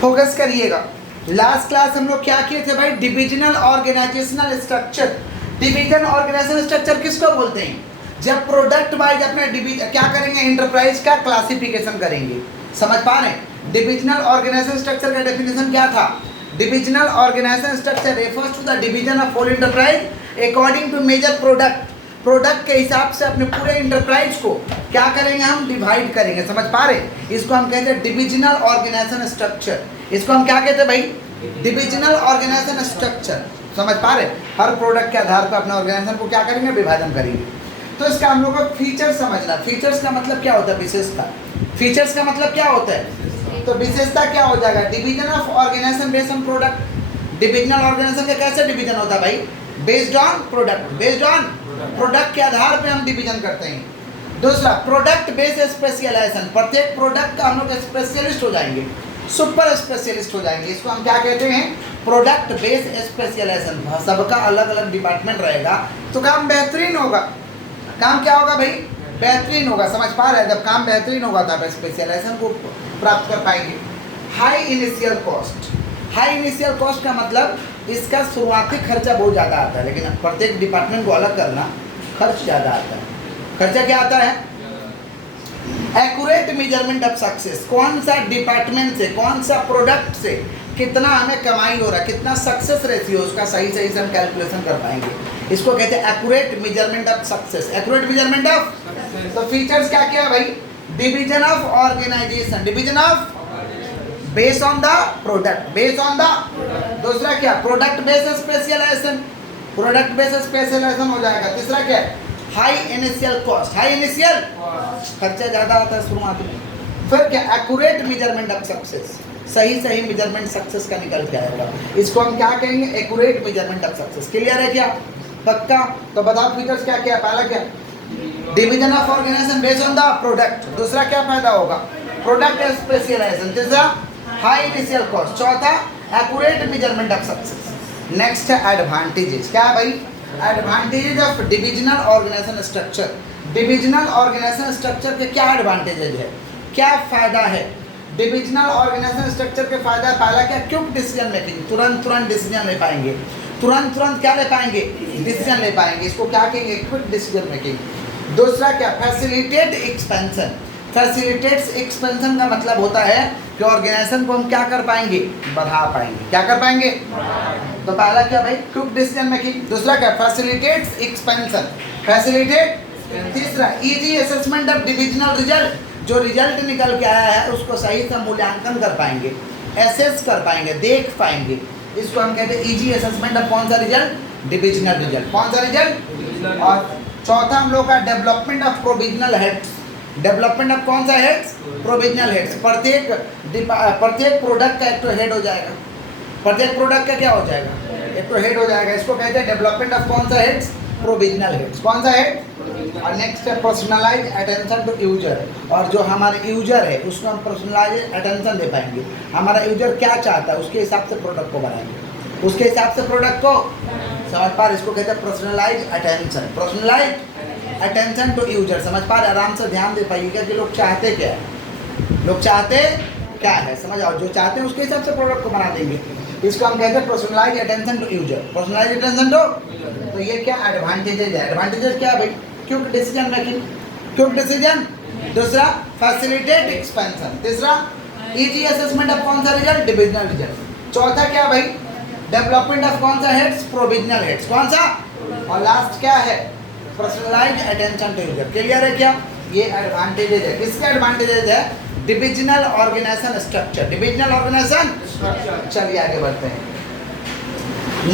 Focus करिएगा। Last class हम लोग क्या किए थे भाई? Divisional organizational structure. Division organizational structure किसको बोलते हैं? जब प्रोडक्ट वाइज अपने डिवीजन क्या करेंगे, इंटरप्राइज का क्लासिफिकेशन करेंगे। समझ पा रहे हैं? डिविजनल ऑर्गेनाइजेशनल स्ट्रक्चर का डेफिनेशन क्या था? Divisional organizational structure refers to the division of whole enterprise according to major product. Product के हिसाब से अपने पूरे इंटरप्राइज को क्या करेंगे, हम डिवाइड करेंगे। समझ पा रहे हैं? इसको हम कहते हैं डिविजनल ऑर्गेनाइजेशन स्ट्रक्चर। इसको हम क्या कहते हैं भाई? Divisional organization structure. समझ पा रहे हैं? हर प्रोडक्ट के आधार पर अपने ऑर्गेनाइजेशन को क्या करेंगे, विभाजन करेंगे। तो इसका हम लोग को फीचर समझना। फीचर्स का मतलब क्या होता है? विशेषता। फीचर्स का मतलब क्या होता है? तो विशेषता क्या हो जाएगा? Division of organization based on product. Divisional organization का कैसे डिवीजन होता है भाई? Based on product. Based on product के आधार पे हम डिवीजन करते हैं। दूसरा, प्रोडक्ट बेस्ड स्पेशलाइजेशन। प्रत्येक प्रोडक्ट का हम लोग स्पेशलिस्ट हो जाएंगे, सुपर स्पेशलिस्ट हो जाएंगे। इसको हम क्या कहते हैं? Product based specialization. सबका अलग अलग डिपार्टमेंट रहेगा तो काम बेहतरीन होगा। काम क्या होगा भाई? बेहतरीन होगा। समझ पा रहे हैं? जब काम बेहतरीन होगा तब स्पेशलाइजेशन को प्राप्त कर पाएंगे। High initial cost. High initial cost का मतलब इसका शुरुआती खर्चा बहुत ज़्यादा आता है, लेकिन प्रत्येक डिपार्टमेंट को अलग करना खर्च ज़्यादा आता है। खर्चा क्या आता है? Accurate measurement of success. कौन सा डिपार्टमेंट से, कौन सा प्रोडक्ट से कितना हमें कमाई हो रहा है, कितना सक्सेस रेशियो, उसका सही सही से हम कैलकुलेशन कर पाएंगे। इसको कहते हैं accurate measurement of success. Accurate measurement of. तो फीचर्स क्या क्या है भाई? Division of organization. Division of based on the product. Based on the. दूसरा क्या? Product based specialization. Product based specialization हो जाएगा। तीसरा क्या है? High initial cost. High initial खर्चा ज़्यादा होता है शुरुआत में। फिर क्या? Accurate measurement of success. सही सही मेजरमेंट सक्सेस का निकल के आएगा। इसको हम क्या कहेंगे? Accurate measurement of success. Clear है क्या? पक्का? तो बताओ फीचर्स क्या क्या? पहला क्या? Division of organization based on the product. दूसरा क्या पैदा होगा? Product specialization. तीसरा हाई इनिशियल कॉस्ट। चौथा accurate measurement of success. Next है एडवांटेजेस। क्या है भाई? Advantages of divisional organization structure. Divisional organization structure के क्या एडवांटेजेस है, क्या फायदा है? डिविजनल ऑर्गेनाइजेशन स्ट्रक्चर के फायदा पहला क्या? Quick decision making. तुरंत डिसीजन ले पाएंगे। तुरंत क्या ले पाएंगे? डिसीजन ले पाएंगे। इसको क्या कहेंगे? Quick decision making. दूसरा क्या? Facilitate expansion. फैसिलिटेट्स एक्सपेंशन का मतलब होता है कि ऑर्गेनाइजेशन को हम क्या कर पाएंगे? बढ़ा पाएंगे। क्या कर पाएंगे? तो पहला क्या भाई? Quick decision making. दूसरा क्या? Facilitates expansion. फैसिलिटेट। तीसरा easy assessment of divisional result. जो रिजल्ट निकल के आया है उसको सही से मूल्यांकन कर पाएंगे, एसेस कर पाएंगे, देख पाएंगे। इसको हम कहते हैं इजी असेसमेंट ऑफ कौन सा रिजल्ट? Divisional result. कौन सा रिजल्ट? और चौथा हम लोग का development of provisional heads. Development of कौन सा हेड्स? Provisional heads. प्रत्येक प्रोडक्ट का एक तो हेड हो जाएगा। प्रत्येक प्रोडक्ट का क्या हो जाएगा? एक तो हेड हो जाएगा। इसको कहते हैं डेवलपमेंट ऑफ कौन सा हेड्स? Provisional heads. कौन सा हेड? और नेक्स्ट है पर्सनलाइज अटेंशन टू यूजर। और जो हमारे यूजर है उसको हम पर्सनलाइज अटेंशन दे पाएंगे। हमारा यूजर क्या चाहता है उसके हिसाब से प्रोडक्ट को बनाएंगे, उसके हिसाब से प्रोडक्ट को समझ पा रहे। इसको कहते हैं personalize attention. Personalize attention to user. समझ पा रहे? आराम से ध्यान दे पाइएगा कि लोग चाहते क्या है, लोग चाहते क्या है। समझ आओ? जो चाहते हैं उसके हिसाब से प्रोडक्ट को बना देंगे। इसको हम कहते हैं personalize attention to user. Personalize attention to. तो ये क्या एडवांटेजेस है? एडवांटेजेस क्या है भाई? Quick decision making. Quick decision. दूसरा फैसिलिटेट एक्सपेंशन। तीसरा इजी असेसमेंट ऑफ कौन सा रिजल्ट? Divisional result. चौथा क्या भाई? डेवलपमेंट ऑफ कौन सा हेड्स? Provisional heads. कौन सा? और लास्ट क्या है? Personalize attention to user. Clear है क्या? ये एडवांटेजेस है। किसके एडवांटेजेस है? Divisional organization structure. Divisional organization structure. चलिए आगे बढ़ते हैं।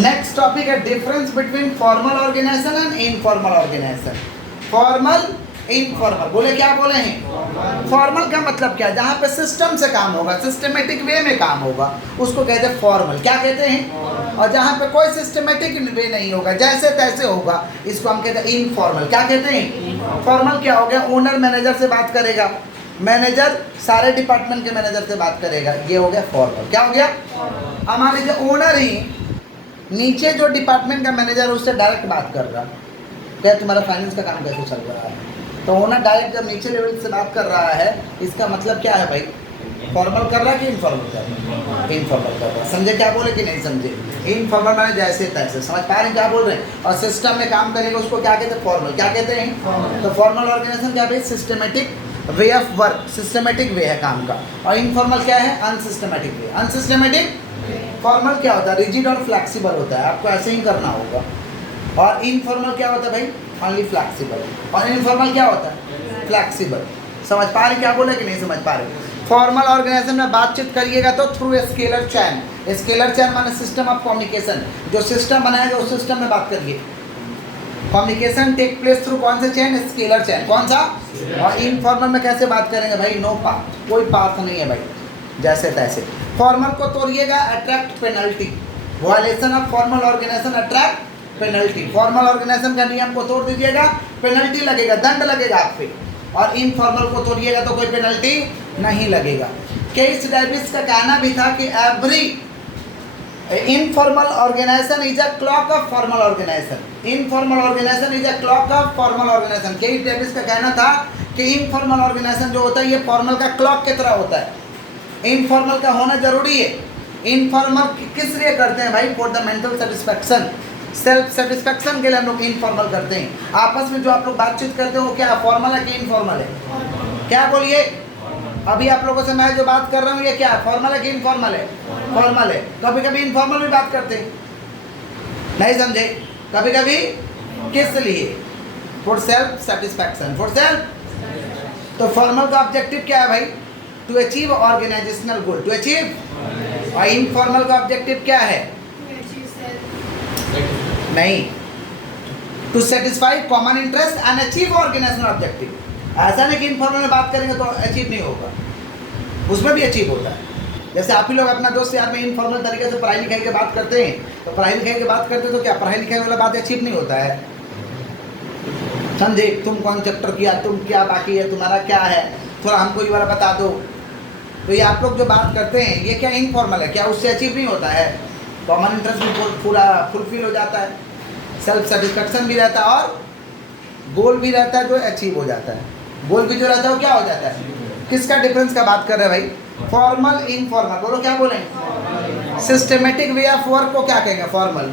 नेक्स्ट टॉपिक है difference between formal organization and informal organization. Formal, informal. बोले क्या बोले हैं? फॉर्मल का मतलब क्या? जहाँ पे सिस्टम से काम होगा, सिस्टमेटिक वे में काम होगा, उसको कहते हैं फॉर्मल। क्या कहते हैं? और जहाँ पे कोई सिस्टमेटिक वे नहीं होगा, जैसे तैसे होगा, इसको हम कहते हैं इनफॉर्मल। क्या कहते हैं? फॉर्मल क्या हो गया? ओनर मैनेजर से बात करेगा, मैनेजर सारे डिपार्टमेंट के मैनेजर से बात करेगा, ये हो गया फॉर्मल। क्या हो गया? हमारे जो ओनर ही नीचे जो डिपार्टमेंट का मैनेजर उससे डायरेक्ट बात कर रहा, क्या तुम्हारा फाइनेंस का काम कैसे चल रहा है? तो ओनर डायरेक्ट जब नीचे लेवल से बात कर रहा है, इसका मतलब क्या है भाई? फॉर्मल कर रहा है कि इनफॉर्मल कर रहा है? इनफॉर्मल कर रहा है। समझे क्या बोले कि नहीं समझे? इनफॉर्मल माने जैसे तैसे, समझ पा रहे हैं क्या बोल रहे हैं? और सिस्टम में काम करेंगे उसको क्या कहते हैं? फॉर्मल। क्या कहते हैं? तो फॉर्मल ऑर्गेनाइजेशन क्या भाई? Systematic way of work, systematic way है काम का। और इनफॉर्मल क्या है? अनसिस्टमेटिक वे। अनसिस्टमेटिक, फॉर्मल क्या होता है? रिजिड और फ्लेक्सिबल होता है, आपको ऐसे ही करना होगा। और इनफॉर्मल क्या होता है भाई? Only flexible. और इनफॉर्मल क्या होता है? फ्लेक्सिबल। समझ पा रहे क्या बोले कि नहीं समझ पा रहे? फॉर्मल ऑर्गेनाइजेशन में बातचीत करिएगा तो थ्रू स्केलर चैन। स्केलर चैन माने सिस्टम ऑफ कम्युनिकेशन, जो सिस्टम बनाएगा उस सिस्टम में बात करिए। कम्युनिकेशन टेक प्लेस थ्रू कौन से चैन? स्केलर चैन। कौन सा? और इनफॉर्मल में कैसे बात करेंगे भाई? नो पाथ, कोई पाथ नहीं है भाई, जैसे तैसे। फॉर्मल को तोड़िएगा, attract penalty. Violation of formal organisation attract penalty. Formal organization का नियम को तोड़ दीजिएगा, पेनल्टी लगेगा, दंड लगेगा आप पे। और इनफॉर्मल को तोड़िएगा तो कोई पेनल्टी नहीं लगेगा। केस डेविस का कहना भी था कि every informal organization is a cloak of formal organization. Informal organization is a cloak of formal organization. Keith Davis का कहना था कि इनफॉर्मल ऑर्गेनाइजेशन जो होता है ये फॉर्मल का क्लॉक की तरह होता है। इनफॉर्मल का होना जरूरी है। इनफॉर्मल किस लिए करते हैं भाई? For the mental satisfaction, self satisfaction के लिए हम लोग इनफॉर्मल करते हैं। आपस में जो आप लोग बातचीत करते हो वो क्या फॉर्मल है कि इनफॉर्मल है? क्या बोलिए? अभी आप लोगों से मैं जो बात कर रहा हूँ ये क्या फॉर्मल है कि इनफॉर्मल है? फॉर्मल है। कभी कभी इनफॉर्मल भी बात करते हैं, नहीं समझे? कभी कभी किस लिए? For self satisfaction, for self. तो फॉर्मल का ऑब्जेक्टिव क्या है भाई? To achieve organisational goal, to achieve. और इनफॉर्मल का ऑब्जेक्टिव क्या है? नहीं, to satisfy common interest and achieve organisational objective. ऐसा नहीं कि इनफॉर्मल में बात करेंगे तो अचीव नहीं होगा, उसमें भी अचीव होता है। जैसे आप ही लोग अपना दोस्त यार में इनफॉर्मल तरीके से पढ़ाई लिखाई की बात करते हैं, तो पढ़ाई लिखाई की बात करते तो क्या पढ़ाई लिखाई वाला बात अचीव नहीं होता है? समझे? तुम कौन चैप्टर किया, तुम क्या बाकी है, तुम्हारा क्या है, थोड़ा हमको ये वाला बता दो। तो ये आप लोग जो बात करते हैं ये क्या इनफॉर्मल है? क्या उससे अचीव नहीं होता है? कॉमन इंटरेस्ट भी पूरा फुलफिल हो जाता है, सेल्फ सेटिस्फैक्शन भी रहता है और गोल भी रहता है जो अचीव हो जाता है। गोल भी जो रहता है वो क्या हो जाता है? किसका डिफरेंस का बात कर रहे हैं भाई? Formal informal. बोलो क्या बोलें? सिस्टमेटिक वे ऑफ वर्क को क्या कहेंगे? Formal.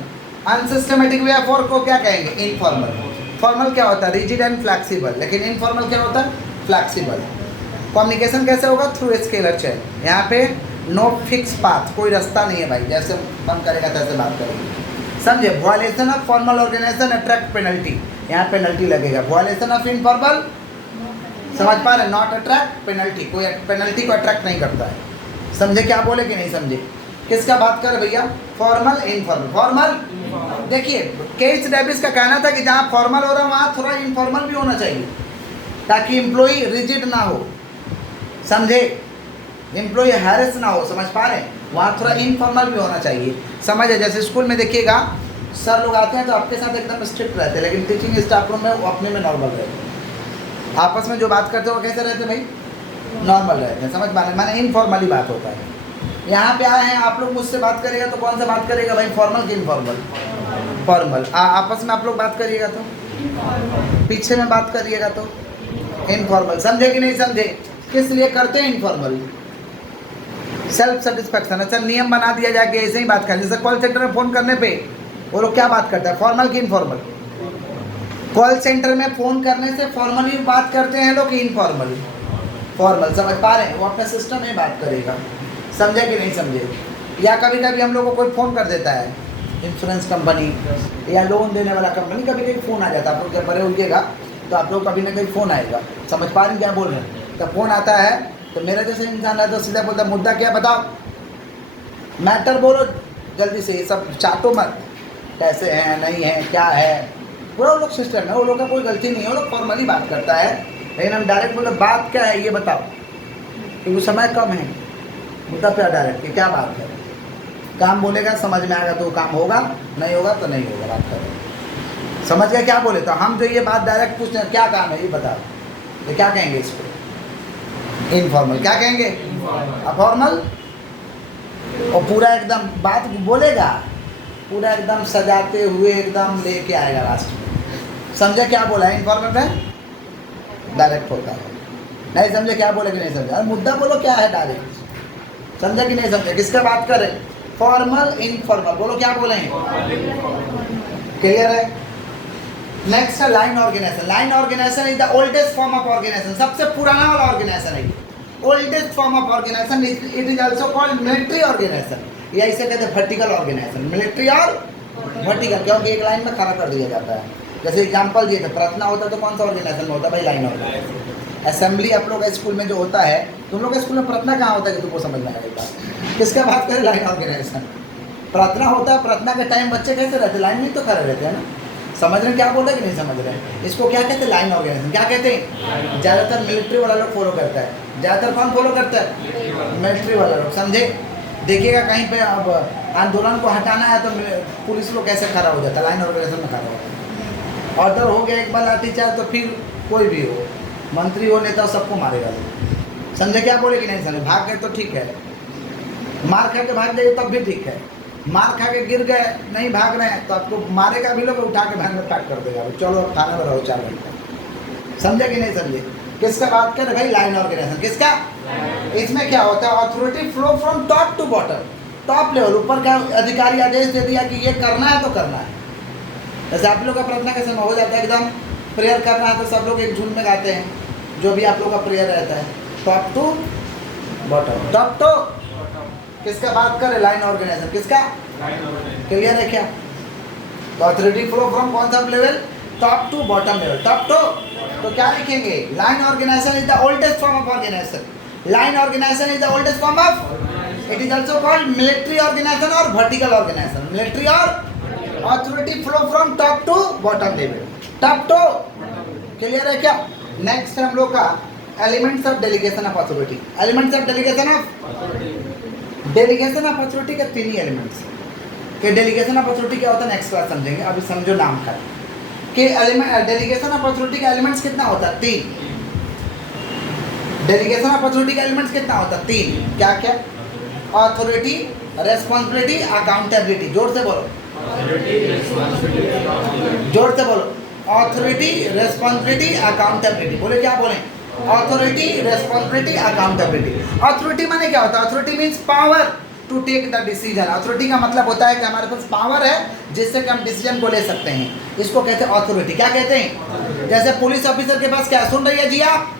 Unsystematic way of work को क्या कहेंगे? इनफॉर्मल। फॉर्मल क्या होता है? Rigid and flexible. लेकिन इनफॉर्मल क्या होता है? फ्लेक्सिबल। कम्युनिकेशन कैसे होगा? थ्रू स्केलर चैन। यहाँ पे नो फिक्स पाथ, कोई रास्ता नहीं है भाई, जैसे मन करेगा तैसे बात करेंगे। समझे? Violation of formal organisation attract penalty, यहाँ पेनल्टी लगेगा। वायलेशन ऑफ इनफॉर्मल, समझ पा रहे? नॉट अट्रैक्ट पेनल्टी, कोई पेनल्टी को अट्रैक्ट नहीं करता है। समझे क्या बोले कि नहीं समझे? किसका बात कर भैया? Formal informal. फॉर्मल देखिए, केस डेविस का कहना था कि जहाँ फॉर्मल हो रहा है वहाँ थोड़ा इनफॉर्मल भी होना चाहिए ताकि एम्प्लॉई रिजिड ना हो, समझे? एम्प्लॉय हैरेस ना हो, समझ पा रहे हैं? वहाँ थोड़ा इनफॉर्मल भी होना चाहिए, समझे? जैसे स्कूल में देखिएगा सर लोग आते हैं तो आपके साथ एकदम स्ट्रिक्ट रहते हैं, लेकिन टीचिंग स्टाफ रूम में वो अपने में नॉर्मल रहते हैं। आपस में जो बात करते हैं वो कैसे रहते हैं भाई? नॉर्मल रहते हैं, समझ पा रहे हैं? माने इनफॉर्मली बात होता है। यहाँ पे आए हैं आप लोग, मुझसे बात करेगा तो कौन सा बात करेगा भाई? फॉर्मल कि इनफॉर्मल? फॉर्मल। आपस में आप लोग बात करिएगा तो, पीछे में बात करिएगा तो इनफॉर्मल। समझे कि नहीं समझे? किस लिए करते हैं इनफॉर्मल? Self satisfaction. अच्छा, नियम बना दिया जाए कि ऐसे ही बात करें। जैसे कॉल सेंटर में फ़ोन करने पे वो लोग क्या बात करते हैं? फॉर्मल कि इनफॉर्मल? कॉल सेंटर में फ़ोन करने से फॉर्मली बात करते हैं लोग कि इनफॉर्मल? फॉर्मल। समझ पा रहे हैं? वो अपने सिस्टम में बात करेगा। समझे कि नहीं समझे? या कभी कभी हम लोग को कोई फ़ोन कर देता है, इंश्योरेंस कंपनी या लोन देने वाला कंपनी, कभी कभी फ़ोन आ जाता है। आप लोग जब बड़े होइएगा तो आप लोग कभी ना कभी फ़ोन आएगा। समझ पा रहे हैं क्या बोल रहे हैं? जब फ़ोन आता है तो मेरा जैसे इंसान है तो सीधा बोलता है मुद्दा क्या बताओ, मैटर बोलो जल्दी से, सब चाटो मत, कैसे हैं नहीं है क्या है। पूरा वो लोग सिस्टम है, वो लोग का कोई गलती नहीं है, वो लोग फॉर्मली बात करता है। लेकिन हम डायरेक्ट बोले बात क्या है ये बताओ, क्योंकि समय कम है, मुद्दा पे डायरेक्ट कि क्या बात है। काम बोलेगा समझ में आएगा तो काम होगा, नहीं होगा तो नहीं होगा। बात करें समझ गए क्या बोले? तो हम जो ये बात डायरेक्ट पूछते हैं क्या काम है ये बताओ, तो क्या कहेंगे इसको? इनफॉर्मल। क्या कहेंगे? फॉर्मल। और पूरा एकदम बात बोलेगा, पूरा एकदम सजाते हुए एकदम लेके आएगा लास्ट में। समझे क्या बोला? इनफॉर्मल में डायरेक्ट होता है। नहीं समझे क्या बोले कि नहीं समझे? और मुद्दा बोलो क्या है डायरेक्ट, समझा कि नहीं समझा? किसका बात कर रहे हैं? फॉर्मल इनफॉर्मल, बोलो क्या बोले हैं? क्लियर है? नेक्स्ट है line organisation. Line organisation is the oldest form of organisation, सबसे पुराना वाला ऑर्गेनाइजेशन है। Oldest form of organisation, it is also called military organisation, या इसे कहते हैं वर्टिकल ऑर्गेनाइजेशन। मिलिट्री और वर्टिकल, क्योंकि एक लाइन में खड़ा कर दिया जाता है। जैसे एग्जांपल दिए थे, प्रार्थना होता है तो कौन सा ऑर्गेनाइजेशन में होता है भाई? Line organisation. असेंबली आप लोग स्कूल में जो होता है, तुम लोग स्कूल में प्रार्थना कहाँ होता है कि तुमको समझ में आएगा? किसका बात करें? Line organisation. प्रार्थना होता है, प्रार्थना के टाइम बच्चे कैसे रहते हैं? लाइन में तो खड़े रहते हैं ना। समझ रहे हैं क्या बोल रहे हैं कि नहीं समझ रहे हैं? इसको क्या कहते हैं? Line organisation. क्या कहते हैं? ज़्यादातर मिलिट्री वाला लोग फॉलो करता है। ज़्यादातर कौन फॉलो करता है? मिलिट्री वाला लोग। समझे? देखिएगा कहीं पे अब आंदोलन को हटाना है तो पुलिस लोग कैसे खड़ा हो जाता है? लाइन ऑर्गेनाइजेशन में खड़ा होता है। ऑर्डर हो गया एक बार लाठीचार्ज तो फिर कोई भी हो, मंत्री हो, नेता हो, सबको मारेगा लोग। समझे क्या बोले कि नहीं समझे? भाग गए तो ठीक है, मार खा के भाग जाइए तब भी ठीक है। मार खा के गिर गए, नहीं भाग रहे हैं तो आपको मारेगा भी लोग, उठा के भाग में पैक कर देगा, चलो अब थाने में रहो 4 घंटे। समझे कि नहीं समझे? किसका बात कर भाई? Line organisation. किसका? इसमें क्या होता है? Authority flow from top to bottom, top level, ऊपर का अधिकारी आदेश दे दिया कि ये करना है तो करना है। जैसे आप लोग का प्रार्थना का समय हो जाता है, एकदम प्रेयर करना है तो सब लोग एक झुंड में गाते हैं, जो भी आप लोग का प्रेयर रहता है, top to bottom, top to. किसका बात करें? Line organisation. किसका? क्लियर है क्या? तो अथॉरिटी फ्लो फ्रॉम कौन सा लेवल? Top to bottom level, top to. तो क्या लिखेंगे? Line organisation is the oldest form of organisation. Line organisation is the oldest form of, it is also called military organisation और वर्टिकल ऑर्गेनाइजेशन। मिलिट्री और authority flow from top to bottom level, top to. Clear है क्या? Next हम लोग का elements of delegation of authority. Elements of delegation of, delegation of authority के 3 ही elements के। Delegation of authority क्या होता है नेक्स्ट क्लास समझेंगे, अभी समझो नाम का कि एलिमेंट। डेलीगेशन ऑफ अथॉरिटी का एलिमेंट्स कितना होता है? 3। डेलीगेशन ऑफ अथॉरिटी का एलिमेंट्स कितना होता है? 3। क्या क्या? Authority, responsibility, accountability. जोर से बोलो, जोर से बोलो। Authority, responsibility, accountability. बोले क्या बोले? Authority, responsibility, accountability. अथॉरिटी माने क्या होता है? Authority means power to take the decision. Authority का मतलब होता है कि हमारे पास पावर है जिससे कि हम डिसीजन को ले सकते हैं, इसको कहते हैं अथॉरिटी। क्या कहते हैं? जैसे पुलिस ऑफिसर के पास क्या, सुन रही है जी आप?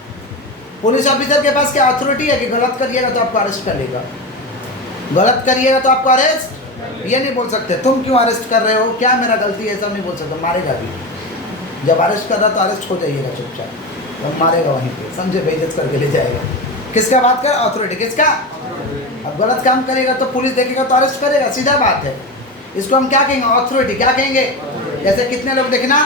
पुलिस ऑफिसर के पास क्या अथॉरिटी है कि गलत करिएगा तो आपको अरेस्ट कर लेगा, गलत करिएगा तो आपको अरेस्ट, ये नहीं बोल सकते तुम क्यों अरेस्ट कर रहे हो, क्या मेरा गलती है, सब नहीं बोल सकते, मारेगा भी। जब अरेस्ट कर रहा तो अरेस्ट हो जाइएगा चुपचाप, तो मारेगा वहीं पे, समझे, बेइज्जत करके ले जाएगा। किसका बात कर? अथॉरिटी। किसका? अब गलत काम करेगा तो पुलिस देखेगा तो अरेस्ट करेगा, सीधा बात है। इसको हम क्या कहेंगे? अथॉरिटी। क्या कहेंगे? जैसे कितने लोग देखना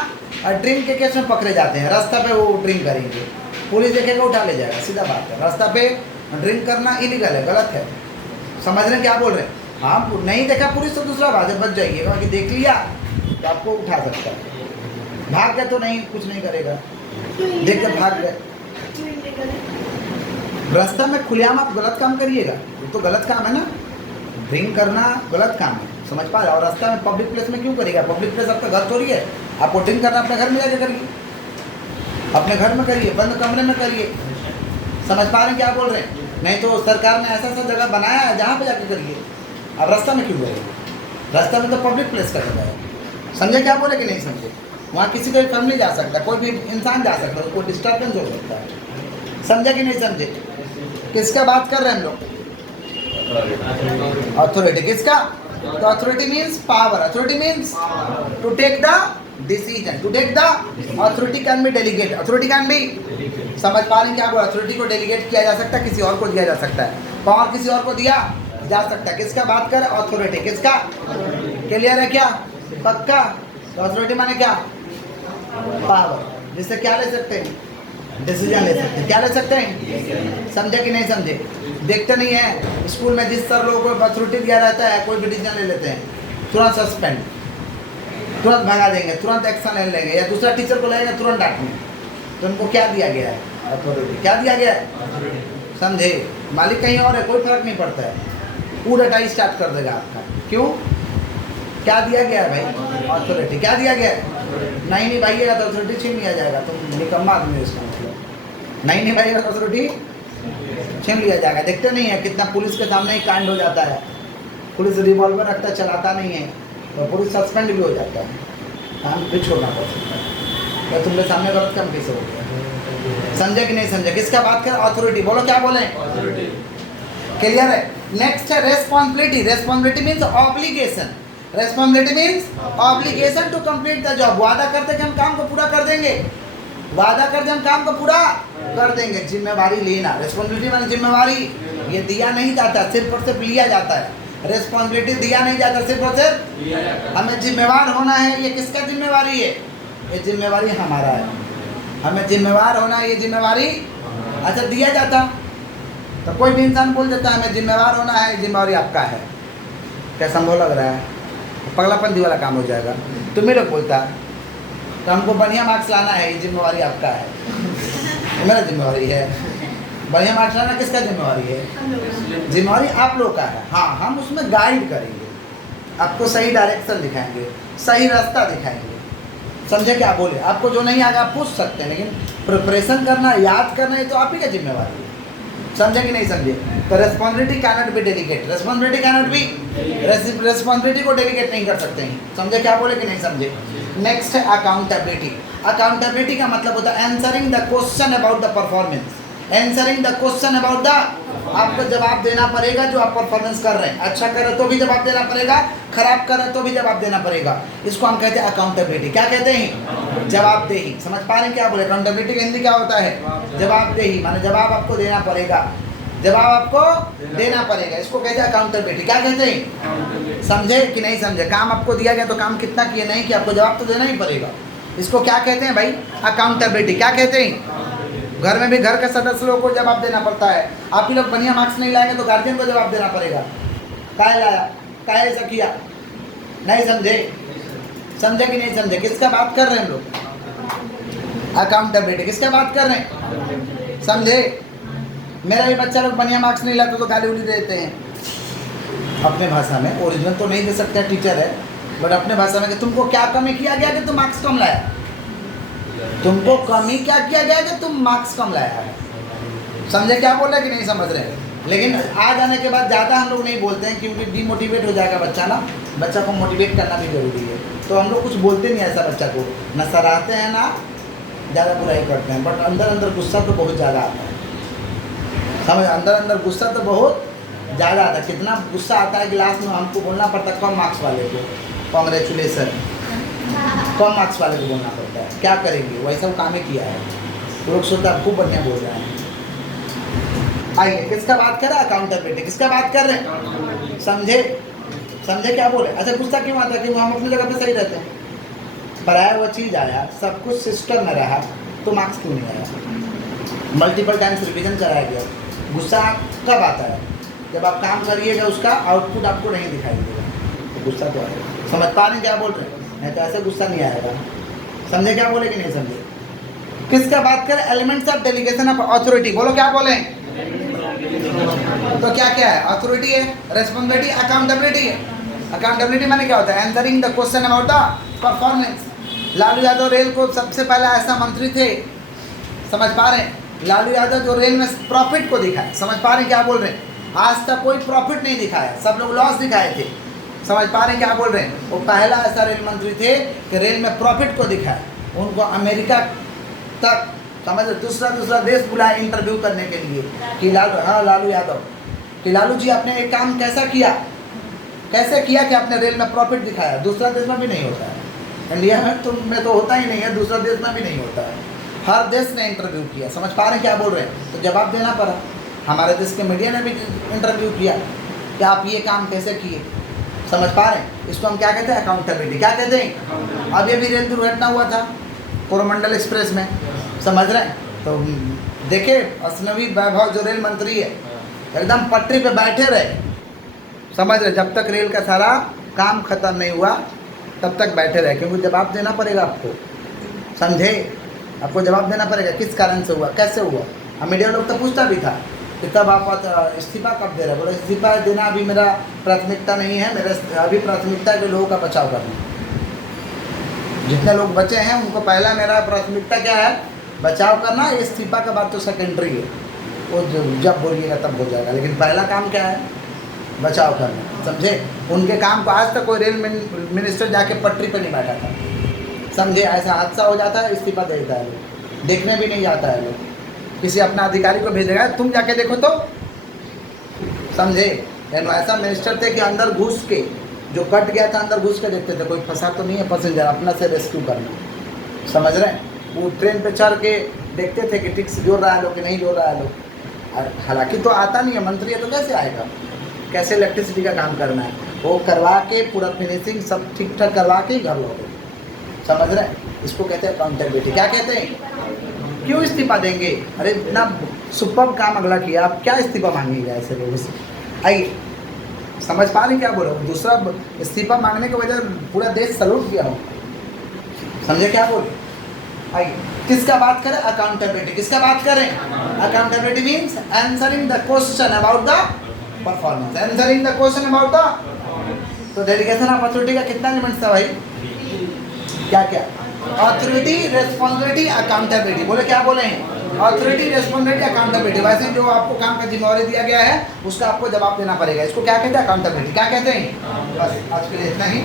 ड्रिंक के केस में पकड़े जाते हैं, रास्ता पे वो ड्रिंक करेंगे, पुलिस देखेगा उठा ले जाएगा, सीधा बात है। रास्ता पे ड्रिंक करना इलीगल है, गलत है, समझ रहे हैं क्या बोल रहे हैं? हाँ, नहीं देखा पुलिस तो दूसरा बात है, बच जाइएगा, कि देख लिया तो आपको उठा सकता है। भाग गए तो नहीं, कुछ नहीं करेगा, देख कर भाग गए। रास्ता में खुलेआम आप गलत काम करिएगा तो गलत काम है ना, ड्रिंक करना गलत काम है, समझ पा रहे? और रास्ता में पब्लिक प्लेस में क्यों करिएगा? पब्लिक प्लेस आपका घर थोड़ी है, आपको ड्रिंक करना अपने घर में जाकर करिए, अपने घर में करिए, बंद कमरे में करिए, समझ पा रहे हैं क्या बोल रहे हैं? नहीं तो सरकार ने ऐसा ऐसा जगह बनाया है जहाँ पे जाके करिए, अब रास्ता में क्यों करिए? रास्ता में तो पब्लिक प्लेस का जगह है, समझे क्या बोले कि नहीं समझे? वहाँ किसी का भी फैमिली जा सकता है, कोई भी इंसान जा सकता है, कोई डिस्टर्बेंस हो सकता है, समझे कि नहीं समझे? किसका बात कर रहे हैं हम लोग? अथॉरिटी। किसका? तो authority means power, authority means to take the decision, to take the, authority can be delegate, authority can be, समझ पा रहे हैं क्या बोला? अथॉरिटी को डेलीगेट किया जा सकता है, किसी और को दिया जा सकता है, पावर किसी और को दिया जा सकता है। किसका बात कर? अथॉरिटी। किसका? क्लियर है क्या? पक्का? तो अथॉरिटी माने क्या? पावर, जिससे क्या ले सकते हैं? डिसीजन ले सकते हैं। क्या ले सकते हैं? समझे कि नहीं समझे? देखते नहीं है स्कूल में जिस सर लोगों को अथॉरिटी दिया रहता है, कोई भी डिसीजन ले लेते हैं, तुरंत सस्पेंड, तुरंत भगा देंगे, तुरंत एक्शन ले लेंगे, या दूसरा टीचर को लगेगा तुरंत डांटेंगे। तो उनको क्या दिया गया है? अथॉरिटी। क्या दिया गया है? समझे? मालिक कहीं और है, कोई फर्क नहीं पड़ता है, पूरा टाई स्टार्ट कर देगा आपका। क्यों? क्या दिया गया है भाई? अथॉरिटी। क्या दिया गया है? नहीं निभाइएगा तो अथॉरिटी छीन लिया जाएगा, तुम निकम्मा आदमी, इसका मतलब नहीं निभाइएगा तो अथॉरिटी छीन लिया जाएगा। देखते नहीं है कितना पुलिस के सामने ही कांड हो जाता है, पुलिस रिवॉल्वर रखता चलाता नहीं है तो पुलिस सस्पेंड भी हो जाता है, काम भी छोड़ना पड़ सकता है। तो तुमने सामने गलत काम कैसे हो गया? समझे कि नहीं समझे? किसका बात कर? अथॉरिटी। बोलो क्या बोले? क्लियर है? नेक्स्ट है responsibility. Responsibility means obligation. Responsibility means obligation to complete the job. वादा करते कि हम काम को पूरा कर देंगे, वादा करते हम काम को पूरा कर देंगे। जिम्मेवारी लेना, रेस्पॉन्सिबिलिटी माने जिम्मेवारी। ये दिया नहीं जाता, सिर्फ और सिर्फ लिया जाता है। रेस्पॉन्सिबिलिटी दिया नहीं जाता, सिर्फ और सिर्फ हमें जिम्मेवार होना है। ये किसका जिम्मेवारी है? ये जिम्मेवारी हमारा है, हमें जिम्मेवार होना है, ये जिम्मेवारी। अच्छा दिया जाता तो कोई भी इंसान बोल देता है हमें जिम्मेवार होना है, जिम्मेवारी आपका है। क्या संभव लग रहा है? पगलापंती वाला काम हो जाएगा। तुम्हें लोग बोलता है तो हमको बढ़िया मार्क्स लाना है, ये जिम्मेवारी आपका है, ये मेरा जिम्मेवारी है। बढ़िया मार्क्स लाना किसका जिम्मेवारी है? जिम्मेवारी आप लोग का है। हाँ, हम उसमें गाइड करेंगे, आपको सही डायरेक्शन दिखाएंगे, सही रास्ता दिखाएंगे। समझे क्या बोले? आपको जो नहीं आएगा आप पूछ सकते हैं, लेकिन प्रिपरेशन करना, याद करना, ये तो आप ही का जिम्मेवारी है। समझे कि नहीं समझे? तो responsibility cannot be delegate. Responsibility cannot be, responsibility को डेलीगेट नहीं कर सकते हैं। समझे क्या बोले कि नहीं समझे? नेक्स्ट है अकाउंटेबिलिटी। अकाउंटेबिलिटी का मतलब होता है answering the question about the performance. Answering the question about the, आपको जवाब देना पड़ेगा जो आप परफॉर्मेंस कर रहे हैं। अच्छा कर रहे तो भी जवाब देना पड़ेगा, खराब कर रहे तो भी जवाब देना पड़ेगा। इसको हम कहते हैं अकाउंटेबिलिटी। क्या कहते हैं? जवाबदेही। समझ पा रहे हैं क्या बोले? अकाउंटेबिलिटी का हिंदी क्या होता है? जवाबदेही। माने जवाब आपको देना पड़ेगा, जवाब आपको देना पड़ेगा। इसको कहते हैं अकाउंटेबिलिटी। क्या कहते हैं? समझे कि नहीं समझे? काम आपको दिया गया तो काम कितना किए, नहीं कि आपको जवाब तो देना ही पड़ेगा। इसको क्या कहते हैं भाई? अकाउंटेबिलिटी। क्या कहते हैं? घर में भी घर के सदस्य लोगों को जवाब देना पड़ता है। आप ही लोग बढ़िया मार्क्स नहीं लाएंगे तो गार्जियन को जवाब देना पड़ेगा, काहे लाया, काहे ऐसा किया। नहीं समझे? समझे कि नहीं समझे? किसका बात कर रहे हैं हम लोग? अकाउंटेबिलिटी। किसका बात कर रहे हैं? समझे? मेरा भी बच्चा लोग बढ़िया मार्क्स नहीं लाते तो गाली उली देते हैं अपने भाषा में। ओरिजिनल तो नहीं दे सकते, टीचर है, बट अपने भाषा में कि तुमको क्या कमी किया गया कि तुम मार्क्स कम लाया, तुमको कमी क्या किया गया कि तुम मार्क्स कम लाया है। समझे क्या बोल रहे कि नहीं समझ रहे? लेकिन आ जाने के बाद ज़्यादा हम लोग नहीं बोलते हैं, क्योंकि डीमोटिवेट हो जाएगा बच्चा ना। बच्चा को मोटिवेट करना भी जरूरी है, तो हम लोग कुछ बोलते नहीं ऐसा बच्चा को, ना सराहते हैं ना ज़्यादा बुराई करते हैं। बट अंदर अंदर गुस्सा तो बहुत ज़्यादा आता है। समझ? अंदर अंदर गुस्सा तो बहुत ज़्यादा आता है। कितना गुस्सा आता है क्लास में, हमको बोलना पड़ता है कम मार्क्स वाले को कॉन्ग्रेचुलेसन, कम मार्क्स वाले को बोलना पड़ता है। क्या करेंगे? वही सब काम ही किया है, लोग सोचते हैं खूब बढ़िया बोल रहे हैं। आइए, किसका बात कर रहे हैं? अकाउंटेबिलिटी। किसका बात कर रहे हैं? समझे? समझे क्या बोले? अच्छा गुस्सा क्यों आता है? कि हम अपनी जगह पे सही रहते हैं, पराया वो चीज़ आया, सब कुछ सिस्टम में रहा तो मार्क्स क्यों नहीं आया? मल्टीपल टाइम्स रिविजन कराया गया। गुस्सा कब आता है? जब आप काम करिएगा, उसका आउटपुट आपको नहीं दिखाई देगा तो गुस्सा तो आएगा। समझ पा रहे हैं क्या बोल रहे हैं? नहीं तो ऐसे गुस्सा नहीं आएगा। समझे क्या बोले कि नहीं समझे? किसका बात करें? Elements of delegation of authority. बोलो क्या बोले? तो क्या क्या है? अथॉरिटी है, रेस्पॉन्सिबिलिटी, अकाउंटेबिलिटी है। अकाउंटेबिलिटी माने क्या होता है? Answering the question about the performance. Lalu Yadav rail को सबसे पहला ऐसा मंत्री थे, समझ पा रहे हैं? लालू यादव जो रेल में प्रॉफिट को दिखाया। समझ पा रहे हैं क्या बोल रहे हैं? आज तक कोई प्रॉफिट नहीं दिखाया, सब लोग लॉस दिखाए थे। समझ पा रहे हैं क्या बोल रहे हैं? वो पहला ऐसा रेल मंत्री थे कि रेल में प्रॉफिट को दिखाया। उनको अमेरिका तक, समझ, दूसरा देश बुलाया इंटरव्यू करने के लिए कि लालू यादव, कि लालू जी आपने एक काम कैसा किया, कैसे किया कि आपने रेल में प्रॉफिट दिखाया। दूसरा देश में भी नहीं होता है, इंडिया में तो होता ही नहीं है, दूसरा देश में भी नहीं होता है। हर देश ने इंटरव्यू किया। समझ पा रहे हैं क्या बोल रहे हैं? तो जवाब देना पड़ा। हमारे देश के मीडिया ने भी इंटरव्यू किया कि आप ये काम कैसे किए। समझ पा रहे हैं? इसको हम क्या कहते हैं? अकाउंटेबिलिटी। क्या कहते हैं? अब ये भी रेल दुर्घटना हुआ था कोरोमंडल एक्सप्रेस में, समझ रहे हैं? तो देखे अश्विनी वैभव जो रेल मंत्री है एकदम पटरी पे बैठे रहे, समझ रहे, जब तक रेल का सारा काम खत्म नहीं हुआ तब तक बैठे रहे, क्योंकि जवाब देना पड़ेगा आपको। समझे? आपको जवाब देना पड़ेगा किस कारण से हुआ, कैसे हुआ। हम मीडिया लोग तो पूछता भी था कि तब आप इस्तीफा कब दे रहे? बोले इस्तीफा देना अभी मेरा प्राथमिकता नहीं है, मेरा अभी प्राथमिकता है कि लोगों का बचाव करना। जितने लोग बचे हैं उनको पहला मेरा प्राथमिकता क्या है? बचाव करना। इस्तीफा के बाद तो सेकेंडरी है। वो जब बोलिएगा तब हो जाएगा, लेकिन पहला काम क्या है? बचाव करना, समझे? उनके काम को आज तक कोई रेल मिनिस्टर जाके पटरी पे नहीं बैठा था, समझे? ऐसा हादसा हो जाता है, इस्तीफा दे देता है लोग, देखने भी नहीं जाता है लोग, किसी अपना अधिकारी को भेजेगा, तुम जाके देखो तो, समझे? ऐसा मिनिस्टर थे कि अंदर घुस के, जो कट गया था अंदर घुस के देखते थे कोई फंसा तो नहीं है पैसेंजर, अपना से रेस्क्यू करना, समझ रहे हैं? वो ट्रेन पे चढ़ के देखते थे कि ठीक से जोड़ रहा है लोग कि नहीं जोड़ रहा है लोग। हालांकि तो आता नहीं है, मंत्री है तो कैसे आएगा, कैसे इलेक्ट्रिसिटी का काम करना है, वो करवा के पूरा फिनिशिंग सब ठीक ठाक करवा के ही घर लौटे, समझ रहे हैं? इसको कहते हैं अकाउंटेबिलिटी। क्या कहते हैं? क्यों इस्तीफा देंगे? अरे इतना सुपर काम अगला किया, आप क्या इस्तीफा मांगेंगे ऐसे लोगों से? आइए, समझ पा रहे क्या बोल रहा हूँ? दूसरा इस्तीफा मांगने की वजह पूरा देश सलूट किया हो, समझे क्या बोले? आइए, किसका बात करें? अकाउंटेबिलिटी। किसका बात करें? Accountability means answering the question about the performance, answering the question about the. तो डेलीगेशन ऑफ अथॉरिटी का कितना लिमिट्स था भाई? क्या क्या? Authority, responsibility, accountability. बोले क्या बोले हैं? Authority, responsibility, accountability. वैसे जो आपको काम का जिम्मेवारी दिया गया है उसका आपको जवाब देना पड़ेगा, इसको क्या कहते हैं? अकाउंटेबिलिटी। क्या कहते हैं? बस आज के लिए इतना ही।